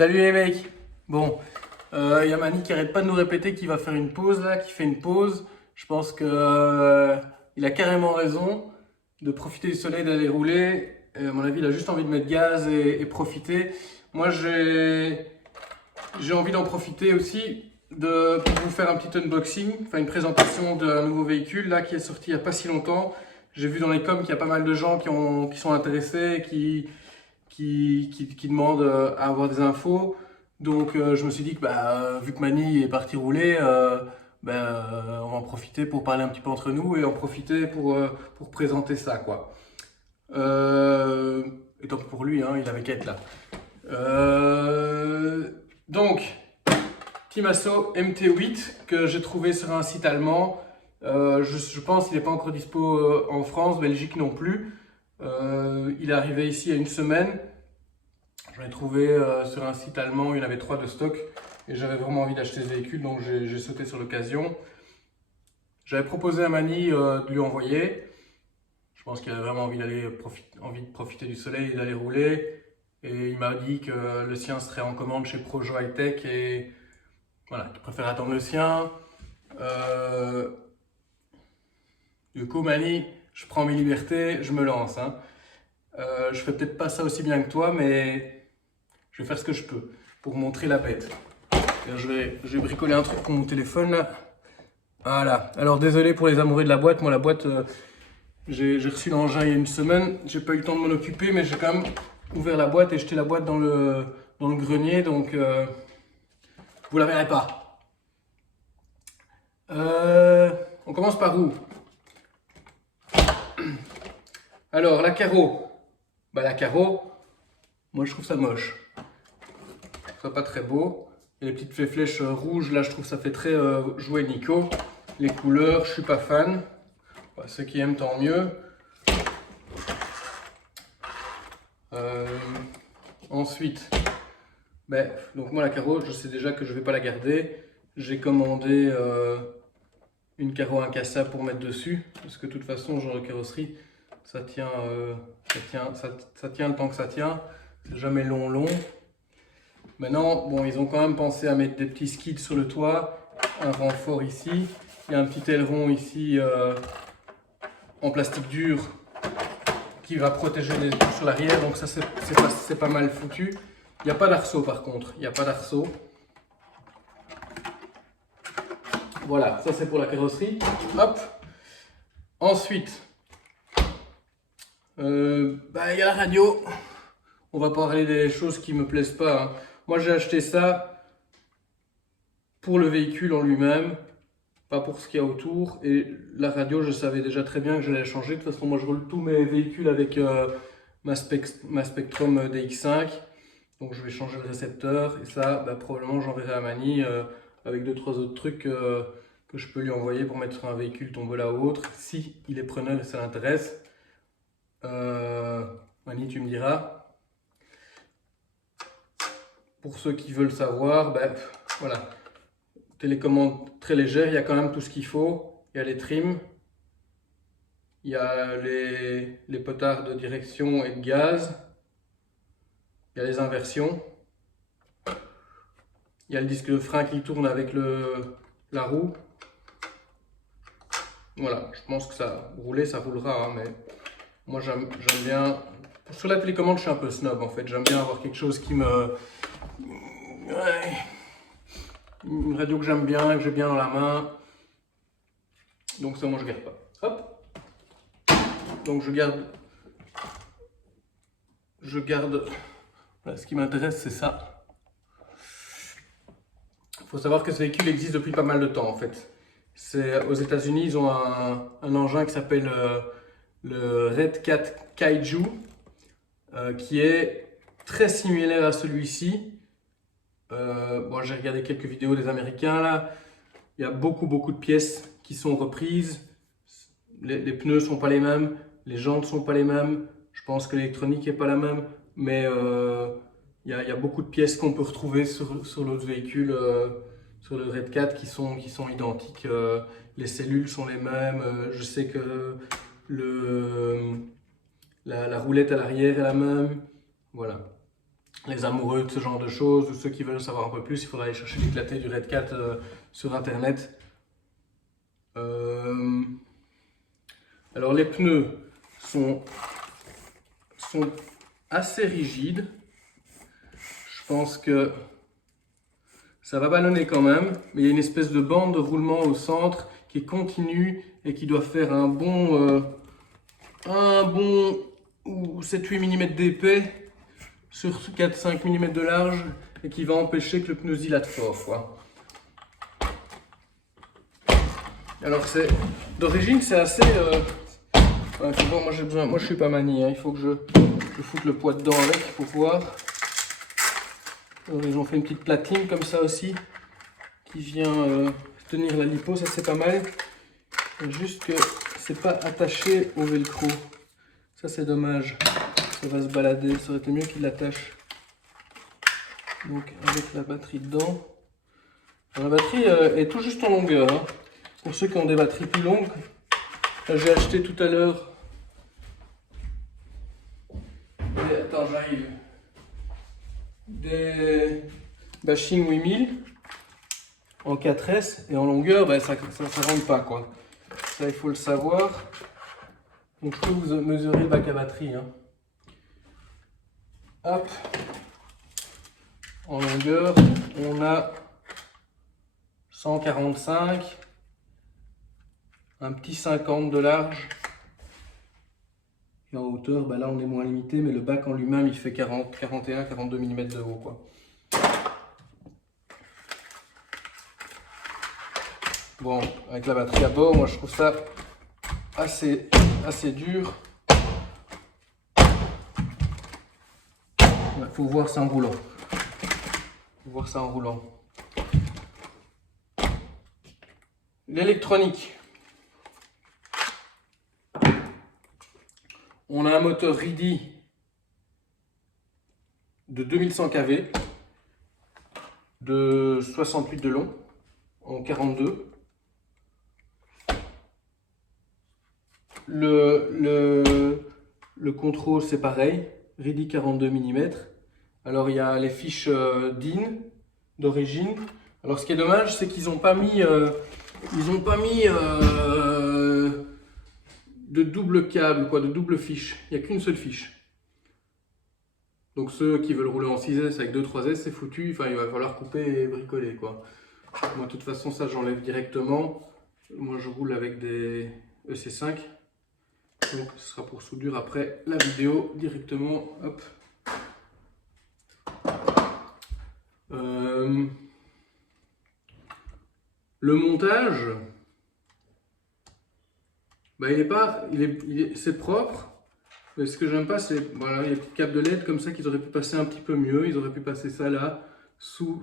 Salut les mecs. Bon, y a Mani qui arrête pas de nous répéter qu'il va faire une pause là, qu'il fait une pause. Je pense que il a carrément raison de profiter du soleil, d'aller rouler. À mon avis, il a juste envie de mettre gaz et profiter. Moi, j'ai envie d'en profiter aussi pour vous faire un petit unboxing, enfin une présentation d'un nouveau véhicule là qui est sorti il n'y a pas si longtemps. J'ai vu dans les coms qu'il y a pas mal de gens qui sont intéressés, qui demandent à avoir des infos. Donc je me suis dit que vu que Mani est parti rouler, on va en profiter pour parler un petit peu entre nous et en profiter pour présenter ça quoi. Et donc pour lui, hein, il avait qu'à être là. Donc, Timasso MT8 que j'ai trouvé sur un site allemand. Je pense qu'il n'est pas encore dispo en France, Belgique non plus. Il est arrivé ici il y a une semaine. J'en ai trouvé sur un site allemand, il y en avait 3 de stock. Et j'avais vraiment envie d'acheter ce véhicule, donc j'ai sauté sur l'occasion. J'avais proposé à Mani de lui envoyer. Je pense qu'il avait vraiment envie de profiter du soleil et d'aller rouler. Et il m'a dit que le sien serait en commande chez Projo High Tech et voilà, qu'il préfère attendre le sien. Du coup, Mani, je prends mes libertés, je me lance. Hein. Je ferai peut-être pas ça aussi bien que toi, mais je vais faire ce que je peux pour montrer la bête. Je vais bricoler un truc pour mon téléphone là. Voilà. Alors désolé pour les amoureux de la boîte. Moi, la boîte, j'ai reçu l'engin il y a une semaine. J'ai pas eu le temps de m'en occuper, mais j'ai quand même ouvert la boîte et jeté la boîte dans le grenier. Donc, vous la verrez pas. On commence par où? Alors, la carreau. La carreau, moi je trouve ça moche. Je trouve ça pas très beau. Et les petites flèches rouges, là je trouve ça fait très jouet Nico. Les couleurs, je suis pas fan. Ceux qui aiment, tant mieux. Ensuite, donc moi la carreau, je sais déjà que je vais pas la garder. J'ai commandé une carreau incassable pour mettre dessus. Parce que de toute façon, genre de carrosserie, ça tient le temps que ça tient. C'est jamais long. Maintenant, bon, ils ont quand même pensé à mettre des petits skids sur le toit, un renfort ici. Il y a un petit aileron ici en plastique dur qui va protéger les trous sur l'arrière. Donc ça, c'est pas mal foutu. Il n'y a pas d'arceau par contre. Il n'y a pas d'arceau. Voilà, ça c'est pour la carrosserie. Hop. Ensuite, il y a la radio. On va parler des choses qui me plaisent pas. Hein. Moi, j'ai acheté ça pour le véhicule en lui-même, pas pour ce qu'il y a autour. Et la radio, je savais déjà très bien que j'allais la changer. De toute façon, moi, je roule tous mes véhicules avec ma Spectrum DX5. Donc, je vais changer le récepteur. Et ça, probablement, j'enverrai à Mani avec 2-3 autres trucs que je peux lui envoyer pour mettre sur un véhicule tombola ou autre, si il est preneur et ça l'intéresse. Mani, tu me diras. Pour ceux qui veulent savoir, voilà, télécommande très légère, il y a quand même tout ce qu'il faut. Il y a les trims, il y a les potards de direction et de gaz, il y a les inversions, il y a le disque de frein qui tourne avec la roue. Voilà, je pense que ça rouler, ça roulera, hein, mais moi j'aime bien. Sur la télécommande, je suis un peu snob en fait. J'aime bien avoir quelque chose qui me. Ouais. Une radio que j'aime bien, que j'ai bien dans la main. Donc ça, moi je garde pas. Hop. Donc je garde. Voilà, ce qui m'intéresse, c'est ça. Il faut savoir que ce véhicule existe depuis pas mal de temps en fait. Aux États-Unis, ils ont un engin qui s'appelle le Red Cat Kaiju, qui est très similaire à celui-ci. Bon, j'ai regardé quelques vidéos des Américains là. Il y a beaucoup de pièces qui sont reprises. Les pneus sont pas les mêmes, les jantes sont pas les mêmes. Je pense que l'électronique est pas la même, mais il y a beaucoup de pièces qu'on peut retrouver sur l'autre véhicule, sur le Red Cat, qui sont identiques. Les cellules sont les mêmes. Je sais que la roulette à l'arrière est la même. Voilà. les amoureux de ce genre de choses, ou ceux qui veulent en savoir un peu plus, il faudra aller chercher l'éclaté du Redcat sur internet. Alors les pneus sont assez rigides. Je pense que ça va ballonner quand même, mais il y a une espèce de bande de roulement au centre qui est continue et qui doit faire un bon 7-8 mm d'épais sur 4-5 mm de large et qui va empêcher que le pneu dilate fort, quoi. Alors d'origine c'est assez... ouais, faut voir, moi je suis pas manie, hein. Il faut que je foute le poids dedans avec pour voir. Alors, ils ont fait une petite platine comme ça aussi qui vient tenir la lipo, ça c'est pas mal. Juste que c'est pas attaché au velcro. Ça c'est dommage. Ça va se balader, ça aurait été mieux qu'il l'attache. Donc avec la batterie dedans. Alors, la batterie est tout juste en longueur. Hein. Pour ceux qui ont des batteries plus longues. J'ai acheté tout à l'heure. Attends, j'arrive. Des Bashing 8000 en 4S et en longueur, ben, ça rentre pas quoi. Ça il faut le savoir. Donc je peux vous mesurer le bac à batterie. Hein. Hop. En longueur, on a 145, un petit 50 de large. Et en hauteur, ben là on est moins limité, mais le bac en lui-même il fait 40, 41, 42 mm de haut quoi. Bon, avec la batterie à bord, moi je trouve ça assez dur. Il faut voir ça en roulant. L'électronique. On a un moteur RIDI de 2100 kV, de 68 de long, en 42. Le contrôle c'est pareil, RIDI 42 mm. Alors il y a les fiches DIN d'origine. Alors ce qui est dommage c'est qu'ils n'ont pas mis, de double câble, quoi, de double fiche. Il n'y a qu'une seule fiche. Donc ceux qui veulent rouler en 6S avec 2-3S c'est foutu, enfin il va falloir couper et bricoler quoi. Moi de toute façon ça j'enlève directement. Moi je roule avec des EC5. Donc ce sera pour soudure après la vidéo directement. Hop. Le montage, bah, c'est propre. Mais ce que j'aime pas, c'est voilà, il y a des petites câbles de LED comme ça qu'ils auraient pu passer un petit peu mieux. Ils auraient pu passer ça là, sous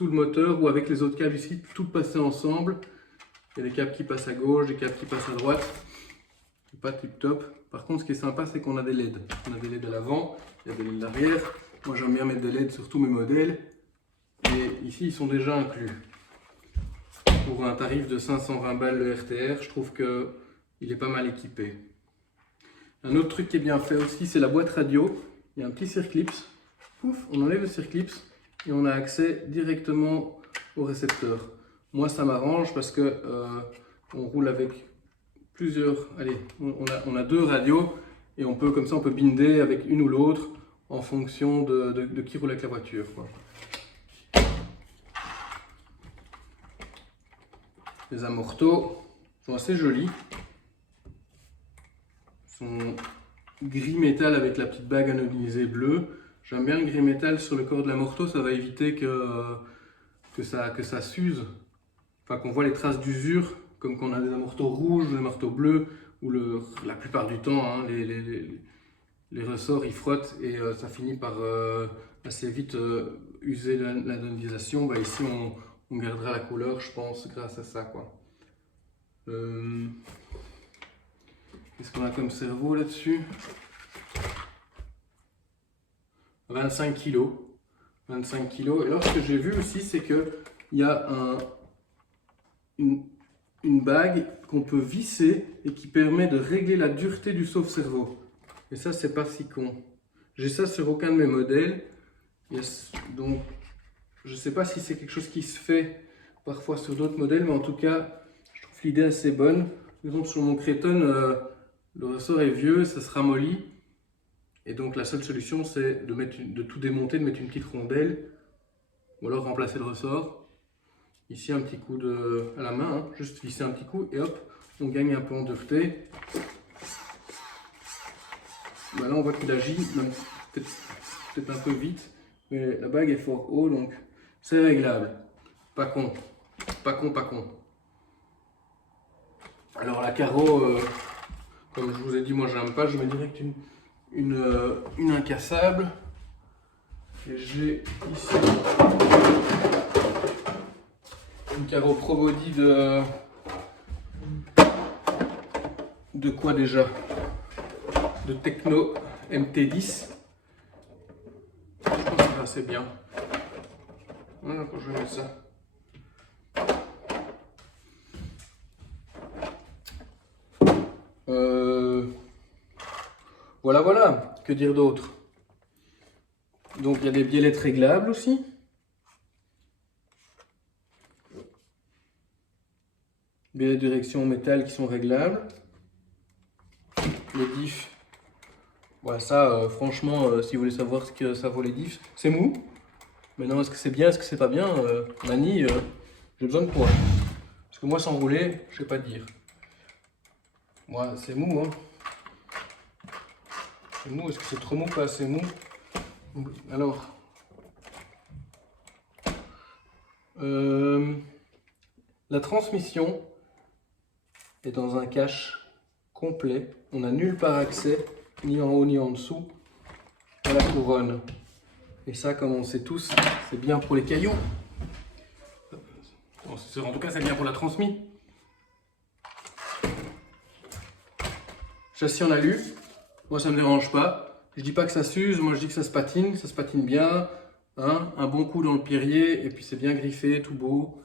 le moteur ou avec les autres câbles ici, tout passer ensemble. Il y a des câbles qui passent à gauche, des câbles qui passent à droite. C'est pas tip top. Par contre, ce qui est sympa, c'est qu'on a des LED. On a des LED à l'avant, il y a des LED à l'arrière. Moi, j'aime bien mettre des LED sur tous mes modèles. Et ici, ils sont déjà inclus. Pour un tarif de 520 balles le RTR, je trouve qu'il est pas mal équipé. Un autre truc qui est bien fait aussi, c'est la boîte radio. Il y a un petit circlips. Pouf, on enlève le circlips et on a accès directement au récepteur. Moi, ça m'arrange parce que on roule avec plusieurs. Allez, on a deux radios et on peut comme ça, on peut binder avec une ou l'autre en fonction de qui roule avec la voiture, quoi. Les amortos sont assez jolis. Ils sont gris métal avec la petite bague anodisée bleue. J'aime bien le gris métal sur le corps de l'amorto, ça va éviter que ça s'use. Enfin, qu'on voit les traces d'usure, comme quand on a des amortos rouges, des amortos bleus, où la plupart du temps, hein, les ressorts ils frottent et ça finit par assez vite user l'anodisation. Bah, ici, on gardera la couleur, je pense, grâce à ça, quoi. Qu'est-ce qu'on a comme cerveau là-dessus? 25 kg. 25 kg. Et alors, ce que j'ai vu aussi, c'est qu'il y a une bague qu'on peut visser et qui permet de régler la dureté du sauve-cerveau. Et ça, c'est pas si con. J'ai ça sur aucun de mes modèles. Yes. Donc, je ne sais pas si c'est quelque chose qui se fait parfois sur d'autres modèles, mais en tout cas, je trouve l'idée assez bonne. Par exemple, sur mon Créton, le ressort est vieux, ça se ramollit. Et donc, la seule solution, c'est de tout démonter, de mettre une petite rondelle, ou alors remplacer le ressort. Ici, un petit coup à la main, hein, juste visser un petit coup, et hop, on gagne un peu en dureté. Là, on voit qu'il agit, peut-être un peu vite, mais la bague est fort haut, donc c'est réglable. Pas con, pas con, pas con. Alors la carreau, comme je vous ai dit, moi j'aime pas, je mets direct une incassable. Et j'ai ici une carreau Pro Body de quoi déjà? De Techno MT10. Je pense que c'est assez bien. Voilà, quand je vais mettre ça. Voilà, que dire d'autre? Donc il y a des biellettes réglables aussi. Biellettes de direction métal qui sont réglables. Les diffs. Voilà, ça, franchement, si vous voulez savoir ce que ça vaut les diffs, c'est mou. Maintenant, est-ce que c'est bien, est-ce que c'est pas bien? Mani, j'ai besoin de poids. Parce que moi, sans rouler, je sais pas te dire. Moi, c'est mou, hein. C'est mou, est-ce que c'est trop mou, pas assez mou? Alors, la transmission est dans un cache complet. On n'a nulle part accès, ni en haut ni en dessous, à la couronne. Et ça, comme on sait tous, c'est bien pour les cailloux. En tout cas, c'est bien pour la transmission. Châssis en alu, moi ça me dérange pas. Je dis pas que ça s'use, moi je dis que ça se patine bien. Hein, un bon coup dans le pierrier, et puis c'est bien griffé, tout beau,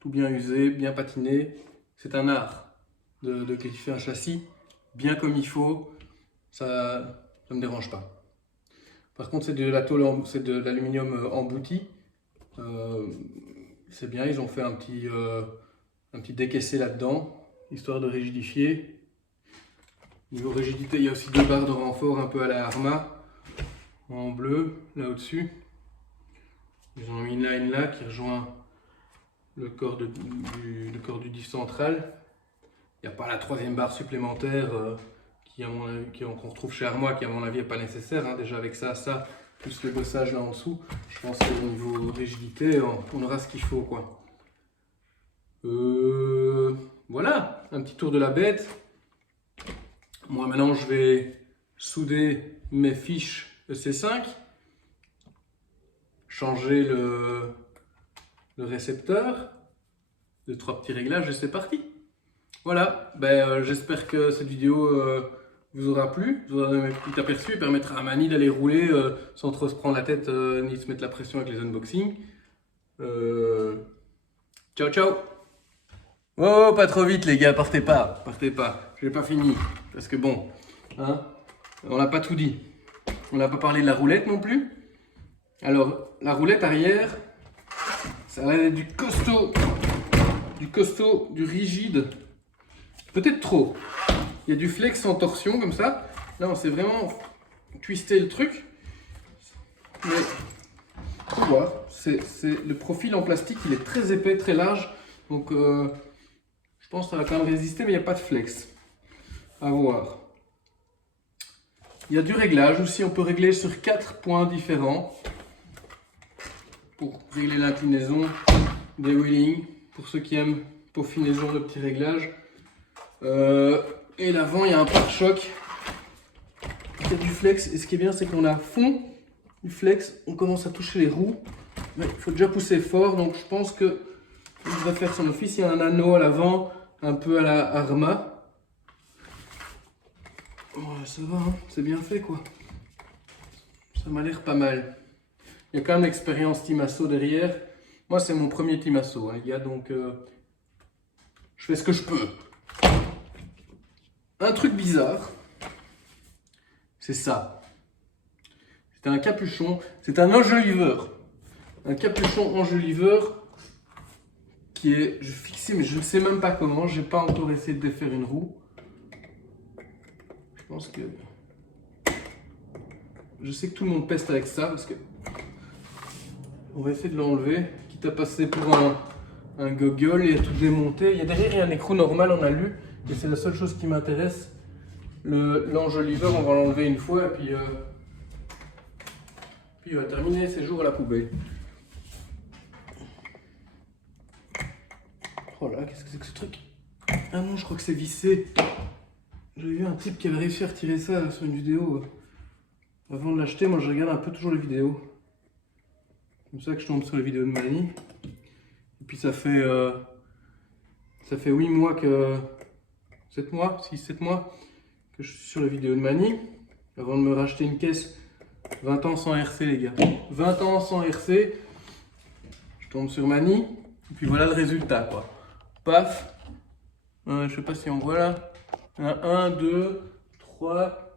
tout bien usé, bien patiné. C'est un art de griffer un châssis bien comme il faut, ça me dérange pas. Par contre, c'est de l'aluminium embouti. C'est bien, ils ont fait un petit décaissé là-dedans, histoire de rigidifier. Niveau rigidité, il y a aussi deux barres de renfort un peu à la Arma, en bleu, là au-dessus. Ils ont mis une line là qui rejoint le corps du diff central. Il n'y a pas la troisième barre supplémentaire qu'on retrouve chez Arma, qui à mon avis n'est pas nécessaire. Hein. Déjà avec ça, plus le bossage là en dessous, je pense qu'au niveau rigidité, on aura ce qu'il faut, quoi. Voilà, un petit tour de la bête. Moi maintenant je vais souder mes fiches EC5, changer le récepteur, les trois petits réglages et c'est parti. Voilà, j'espère que cette vidéo vous aura plu, vous aura donné un petit aperçu et permettra à Mani d'aller rouler sans trop se prendre la tête ni se mettre la pression avec les unboxings. Ciao ciao. Oh, pas trop vite les gars, partez pas, je n'ai pas fini, parce que bon, hein, on n'a pas tout dit. On n'a pas parlé de la roulette non plus. Alors, la roulette arrière, ça va être du costaud, du rigide, peut-être trop. Il y a du flex en torsion comme ça. Là, on s'est vraiment twisté le truc. Mais, faut voir, le profil en plastique, il est très épais, très large. Donc, je pense que ça va quand même résister, mais il n'y a pas de flex. À voir. Il y a du réglage aussi, on peut régler sur 4 points différents. Pour régler l'inclinaison, des wheelings, pour ceux qui aiment peaufinaison de petits réglages. Et l'avant, il y a un pare-choc. Il y a du flex, et ce qui est bien, c'est qu'on a à fond du flex, on commence à toucher les roues. Mais il faut déjà pousser fort, donc je pense que il va faire son office. Il y a un anneau à l'avant, un peu à la Arma. Ouais, ça va, hein, c'est bien fait quoi. Ça m'a l'air pas mal. Il y a quand même l'expérience Timasso derrière. Moi, c'est mon premier Timasso, hein, les gars, donc je fais ce que je peux. Un truc bizarre, c'est ça. C'était un capuchon, c'est un enjoliveur. Un capuchon enjoliveur qui est fixé, mais je ne sais même pas comment. J'ai pas encore essayé de défaire une roue. Je pense que... Je sais que tout le monde peste avec ça parce que... On va essayer de l'enlever, quitte à passer pour un gogol et à tout démonter. Il y a derrière un écrou normal en alu et c'est la seule chose qui m'intéresse. L'enjoliveur, on va l'enlever une fois et puis il va terminer ses jours à la poubelle. Oh là, qu'est-ce que c'est que ce truc? Ah non, je crois que c'est vissé. J'ai vu un type qui avait réussi à retirer ça sur une vidéo. Avant de l'acheter, moi je regarde un peu toujours les vidéos. Comme ça que je tombe sur les vidéos de Mani. Et puis ça fait 8 mois que... 7 mois, 6-7 mois que je suis sur les vidéos de Mani. Avant de me racheter une caisse 20 ans sans RC les gars. 20 ans sans RC. Je tombe sur Mani. Et puis voilà le résultat quoi. Paf. Je sais pas si on voit là. 1, 2, 3.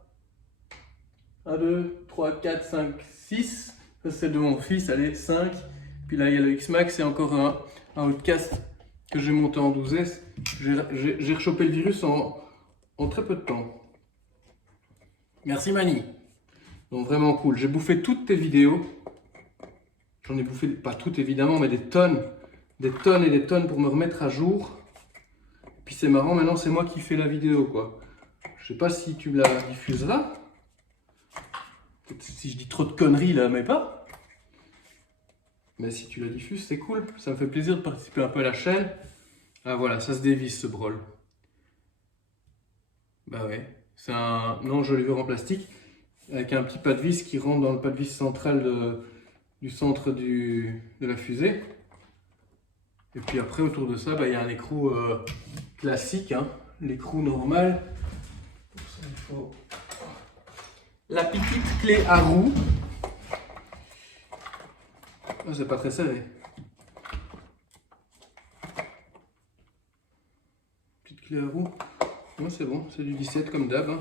1, 2, 3, 4, 5, 6. Ça c'est de mon fils, allez, 5. Puis là il y a le X-Max et encore un Outcast que j'ai monté en 12S. J'ai rechopé le virus en très peu de temps. Merci Mani. Donc vraiment cool. J'ai bouffé toutes tes vidéos. J'en ai bouffé, pas toutes évidemment, mais des tonnes et des tonnes pour me remettre à jour. Puis c'est marrant, maintenant c'est moi qui fais la vidéo quoi. Je sais pas si tu la diffuseras. Si je dis trop de conneries là, mais pas. Mais si tu la diffuses, c'est cool. Ça me fait plaisir de participer un peu à la chaîne. Ah voilà, ça se dévisse ce brol. Bah ouais, c'est un enjoliveur en plastique avec un petit pas de vis qui rentre dans le pas de vis central du centre de la fusée. Et puis après, autour de ça, bah, il y a un écrou classique, hein, l'écrou normal. Pour ça, il faut la petite clé à roue. Oh, c'est pas très serré. Petite clé à roue. Ouais, c'est bon, c'est du 17 comme d'hab. Hein.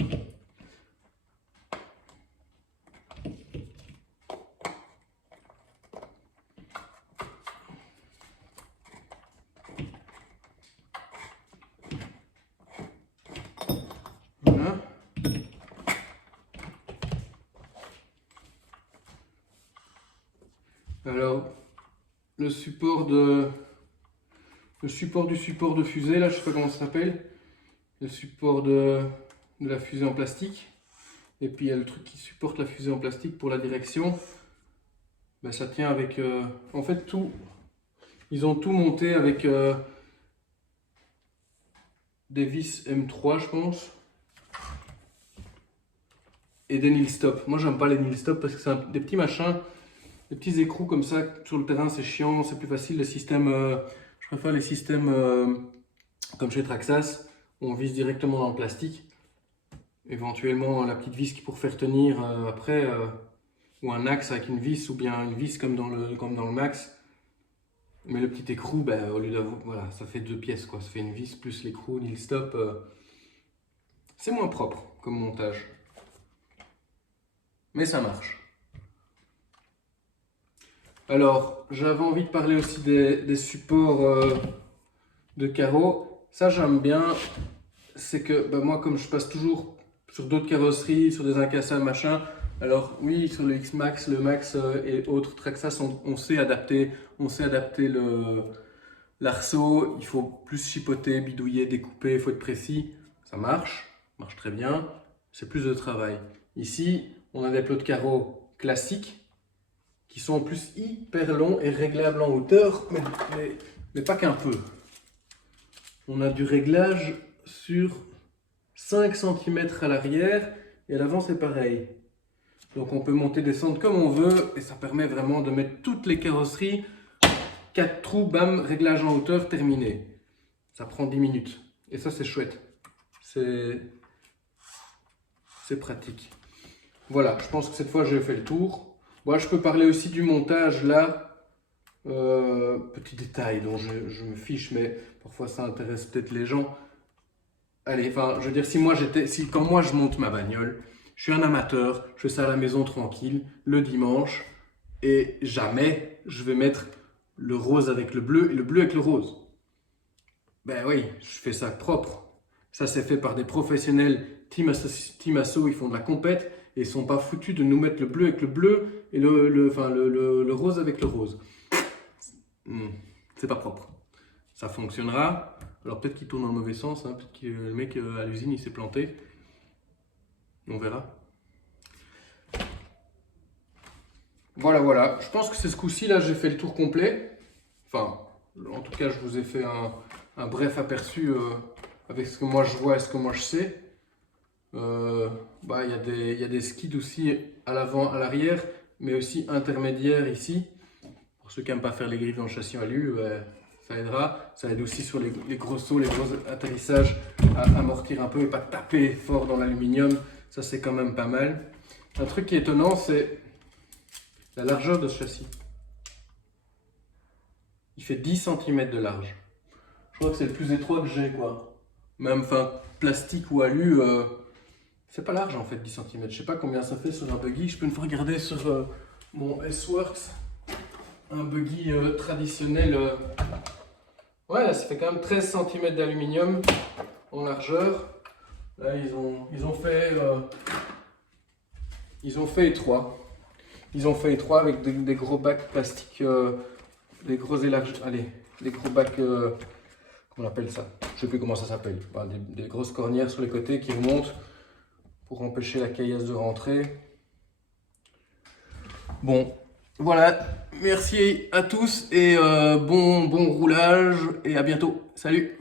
Voilà. Alors, le support du support de fusée, là, je sais pas comment ça s'appelle. Le support de la fusée en plastique. Et puis il y a le truc qui supporte la fusée en plastique pour la direction. Ben, ça tient avec... en fait, tout... Ils ont tout monté avec des vis M3, je pense. Et des nil stop. Moi, j'aime pas les nil stop parce que c'est des petits machins, des petits écrous comme ça. Sur le terrain, c'est chiant, c'est plus facile. Les systèmes... je préfère les systèmes comme chez Traxxas. On vise directement dans le plastique. Éventuellement la petite vis pour faire tenir après, ou un axe avec une vis, ou bien une vis comme dans le Max. Mais le petit écrou, ben, au lieu d'avoir, voilà, ça fait 2 pièces quoi. Ça fait une vis plus l'écrou, nil stop. C'est moins propre comme montage. Mais ça marche. Alors, j'avais envie de parler aussi des supports de carreaux. Ça, j'aime bien. C'est que ben, moi, comme je passe toujours sur d'autres carrosseries, sur des incassables, machin, alors oui, sur le X-Max, le Max et autres Traxxas, on sait adapter l'arceau. Il faut plus chipoter, bidouiller, découper, il faut être précis. Ça marche très bien. C'est plus de travail. Ici, on a des plots de carreaux classiques qui sont en plus hyper longs et réglables en hauteur, mais pas qu'un peu. On a du réglage sur 5 cm à l'arrière et à l'avant c'est pareil. Donc on peut monter, descendre comme on veut et ça permet vraiment de mettre toutes les carrosseries. 4 trous, bam, réglage en hauteur, terminé. Ça prend 10 minutes et ça c'est chouette. C'est pratique. Voilà, je pense que cette fois j'ai fait le tour. Moi je peux parler aussi du montage là. Petit détail dont je me fiche, mais parfois ça intéresse peut-être les gens. Allez, enfin, je veux dire, quand moi je monte ma bagnole, Je suis un amateur, je fais ça à la maison tranquille, le dimanche, et jamais je vais mettre le rose avec le bleu et le bleu avec le rose. Ben oui, je fais ça propre. Ça c'est fait par des professionnels, Team Asso, ils font de la compète et ils sont pas foutus de nous mettre le bleu avec le bleu et le rose avec le rose. C'est pas propre. Ça fonctionnera. Alors peut-être qu'il tourne dans le mauvais sens, hein. Peut-être que le mec à l'usine il s'est planté. On verra. Voilà, voilà. Je pense que c'est ce coup-ci, là, j'ai fait le tour complet. Enfin, en tout cas, je vous ai fait un bref aperçu avec ce que moi je vois et ce que moi je sais. Il y a des skids aussi à l'avant, à l'arrière, mais aussi intermédiaires ici. Pour ceux qui n'aiment pas faire les griffes dans le châssis alu, ça aidera. Ça aide aussi sur les gros sauts, les gros atterrissages à amortir un peu et pas taper fort dans l'aluminium. Ça, c'est quand même pas mal. Un truc qui est étonnant, c'est la largeur de ce châssis. Il fait 10 cm de large. Je crois que c'est le plus étroit que j'ai, quoi. Même, enfin, plastique ou alu, c'est pas large en fait, 10 cm. Je sais pas combien ça fait sur un buggy. Je peux une fois regarder sur mon S-Works. Un buggy traditionnel. Ouais, là, ça fait quand même 13 cm d'aluminium en largeur. Là, ils ont fait étroit. Ils ont fait étroit avec des gros bacs plastiques, des gros des gros bacs, comment on appelle ça? Je sais plus comment ça s'appelle. Enfin, des grosses cornières sur les côtés qui remontent pour empêcher la caillasse de rentrer. Bon, voilà. Merci à tous et bon roulage et à bientôt. Salut!